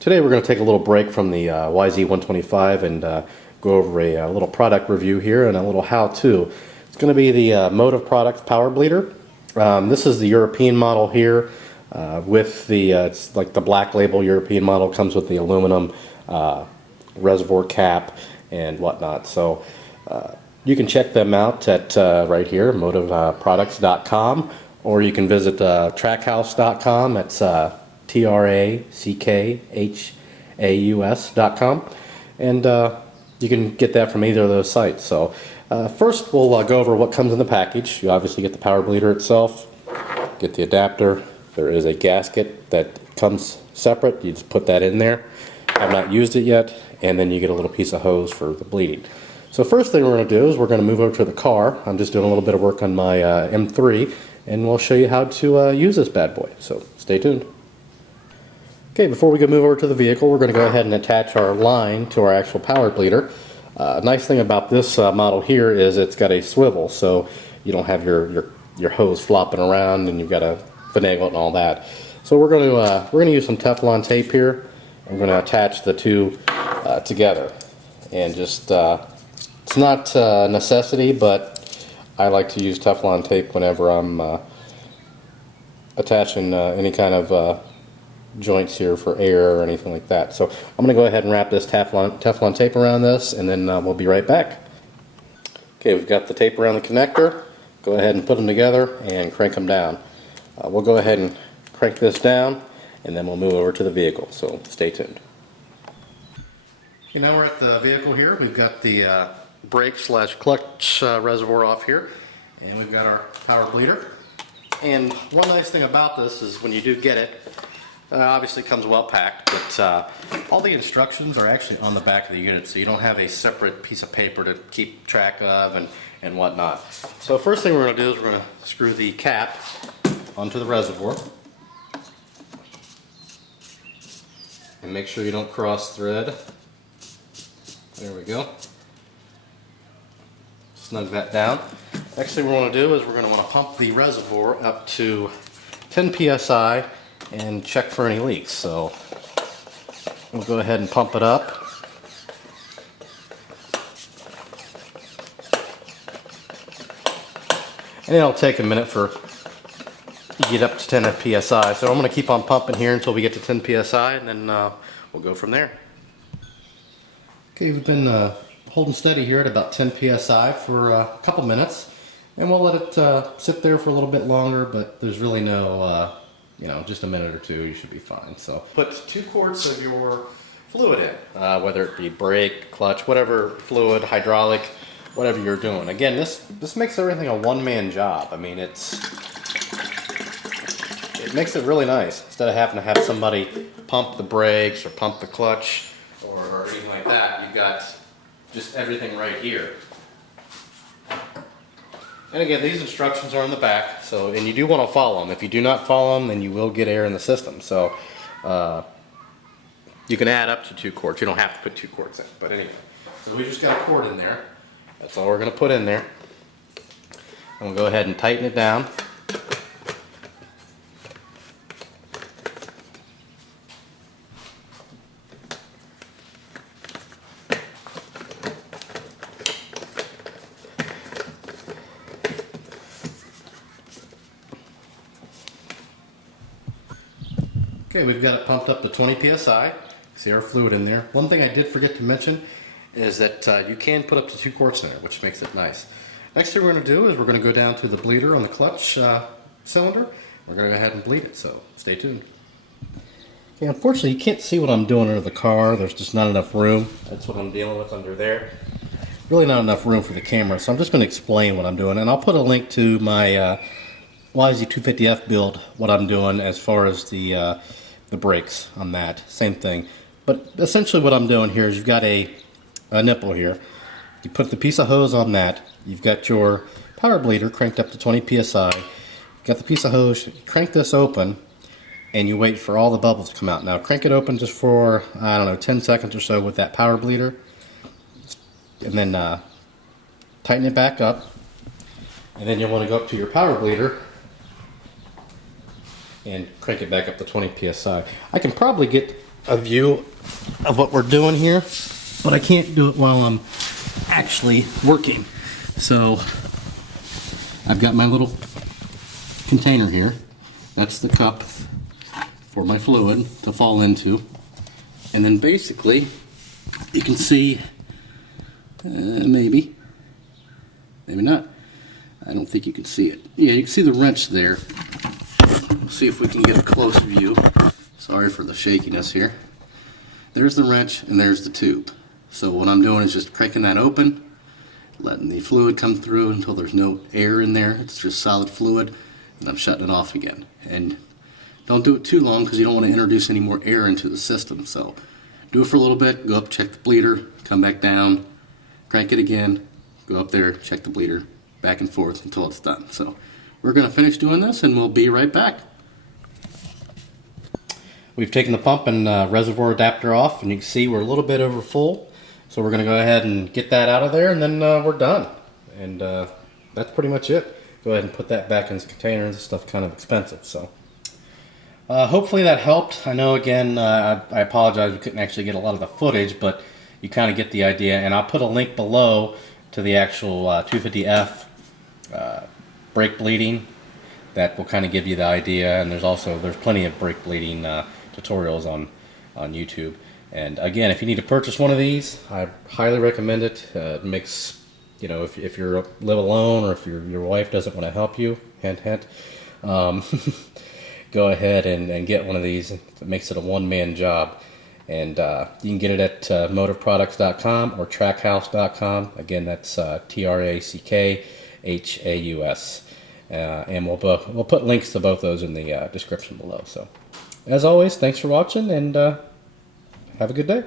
Today we're going to take a little break from the YZ125 and go over a little product review here and a little how-to. It's going to be the Motive Products Power Bleeder. This is the European model here with the, it's like the black label European model, comes with the aluminum reservoir cap and whatnot. So you can check them out at right here, motiveproducts.com, or you can visit trackhouse.com. It's trackhaus.com, and you can get that from either of those sites. So first we'll go over what comes in the package. You obviously get the power bleeder itself, get the adapter. There is a gasket that comes separate. You just put that in there. I've not used it yet, and then you get a little piece of hose for the bleeding. So first thing we're going to do is we're going to move over to the car. I'm just doing a little bit of work on my M3, and we'll show you how to use this bad boy. So stay tuned. Okay, before we move over to the vehicle, we're going to go ahead and attach our line to our actual power bleeder. Nice thing about this model here is it's got a swivel, so you don't have your hose flopping around and you've got to finagle it and all that. So we're going to use some Teflon tape here. I'm going to attach the two together, and just it's not a necessity, but I like to use Teflon tape whenever I'm attaching any kind of joints here for air or anything like that. So I'm going to go ahead and wrap this Teflon tape around this, and then we'll be right back. Okay, we've got the tape around the connector. Go ahead and put them together and crank them down. We'll go ahead and crank this down, and then we'll move over to the vehicle, so stay tuned. Okay, now we're at the vehicle here. We've got the brake/clutch reservoir off here, and we've got our power bleeder. And one nice thing about this is when you do get it, obviously it comes well packed, but all the instructions are actually on the back of the unit, so you don't have a separate piece of paper to keep track of and whatnot. So first thing we're going to do is we're going to screw the cap onto the reservoir. And make sure you don't cross thread. There we go. Snug that down. Next thing we want to do is we're going to want to pump the reservoir up to 10 psi and check for any leaks. So we'll go ahead and pump it up. And it'll take a minute for you get up to 10 psi. So I'm going to keep on pumping here until we get to 10 psi, and then we'll go from there. Okay, we've been holding steady here at about 10 psi for a couple minutes, and we'll let it sit there for a little bit longer, but there's really no just a minute or two, you should be fine. So put 2 quarts of your fluid in, whether it be brake, clutch, whatever fluid, hydraulic, whatever you're doing. Again, this makes everything a one-man job. I mean, it makes it really nice. Instead of having to have somebody pump the brakes or pump the clutch or anything like that, you've got just everything right here. And again, these instructions are on the back, so, and you do want to follow them. If you do not follow them, then you will get air in the system. So you can add up to 2 quarts. You don't have to put 2 quarts in, but anyway. So we just got a quart in there. That's all we're going to put in there. And we'll go ahead and tighten it down. Okay, we've got it pumped up to 20 psi. See our fluid in there. One thing I did forget to mention is that you can put up to 2 quarts in there, which makes it nice. Next thing we're going to do is we're going to go down to the bleeder on the clutch cylinder. We're going to go ahead and bleed it, so stay tuned. Okay, unfortunately you can't see what I'm doing under the car. There's just not enough room. That's what I'm dealing with under there. Really not enough room for the camera, so I'm just going to explain what I'm doing. And I'll put a link to my YZ250F build, what I'm doing as far as the brakes on that. Same thing. But essentially what I'm doing here is you've got a nipple here. You put the piece of hose on that. You've got your power bleeder cranked up to 20 psi. You've got the piece of hose. You crank this open, and you wait for all the bubbles to come out. Now crank it open just for, I don't know, 10 seconds or so with that power bleeder. And then tighten it back up. And then you'll want to go up to your power bleeder and crank it back up to 20 psi. I can probably get a view of what we're doing here, but I can't do it while I'm actually working. So I've got my little container here. That's the cup for my fluid to fall into. And then basically you can see, maybe not. I don't think you can see it. Yeah, you can see the wrench there. We'll see if we can get a close view. Sorry for the shakiness here. There's the wrench and there's the tube. So what I'm doing is just cranking that open, letting the fluid come through until there's no air in there. It's just solid fluid, and I'm shutting it off again. And don't do it too long because you don't want to introduce any more air into the system. So do it for a little bit, go up, check the bleeder, come back down, crank it again, go up there, check the bleeder, back and forth until it's done. So we're going to finish doing this and we'll be right back. We've taken the pump and reservoir adapter off, and you can see we're a little bit over full. So we're going to go ahead and get that out of there, and then we're done. And that's pretty much it. Go ahead and put that back in its container. This stuff's kind of expensive. So hopefully that helped. I know, again, I apologize we couldn't actually get a lot of the footage, but you kind of get the idea. And I'll put a link below to the actual 250F brake bleeding. That will kind of give you the idea. And there's plenty of brake bleeding tutorials on YouTube. And again, if you need to purchase one of these, I highly recommend it. It makes, you know, if you live alone or if your wife doesn't want to help you, hint, hint, go ahead and get one of these. It makes it a one-man job. And you can get it at motiveproducts.com or trackhouse.com. Again, that's TRACKHAUS. And we'll put links to both those in the description below. So, as always, thanks for watching, and have a good day.